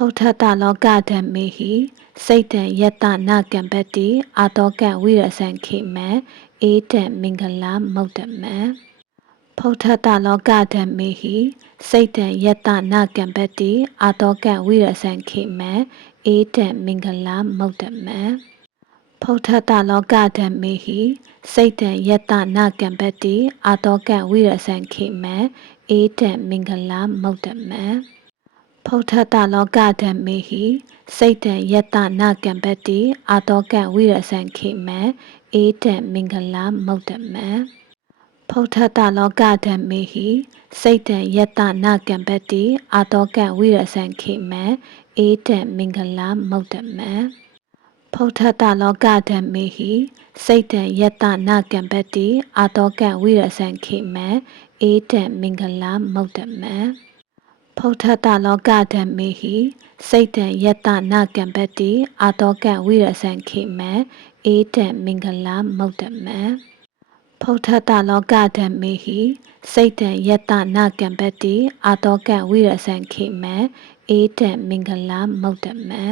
ဖုထတလောကဓမ္မေဟိစိတ်တံယတ္တနာကံပတိအာတောကံဝိရဇံခေမံဧတံမင်္ဂလာမုဒ္ဓမံဖုထတလောကဓမ္မေဟိစိတ်တံယတ္တနာကံပတိအာတောကံဝိရဇံခေမံဧတံမင်္ဂလာမုဒ္ဓမံဖုထတလောကဓမ္မေဟိစိတ်တံယတ္တနာကံပတိအာတောကံဝိရဇံခေမံဧတံမင်္ဂလာမုဒ္ဓမံဖုထတလောကဓမ္မေဟိစိတ်တံယတ္တနာကံပတိအာတောကံဝိရဇံခေမံဧတံမင်္ဂလာမုဒ္ဓမံဖုထတလောကဓမ္မေဟိစိတ်တံယတ္တနာကံပတိအာတောကံဝိရဇံခေမံဧတံမင်္ဂလာမုဒ္ဓမံဖုထတလောကဓမ္မေဟိစိတ်တံယတ္တနာကံပတိအာတောကံဝိရဇံခေမံဧတံမင်္ဂလာမုဒ္ဓမံဖုထတလောကဓမ္မေဟိစိတ်တံယတ္တနာကံပတိအာတောကံဝိရဇံခေမံဧတံမင်္ဂလာမုဒ္ဓမံဖုထတလောကဓမ္မေဟိစိတ်တံယတ္တနာကံပတိအာတောကံဝိရဇံခေမံဧတံမင်္ဂလာမုဒ္ဓမံ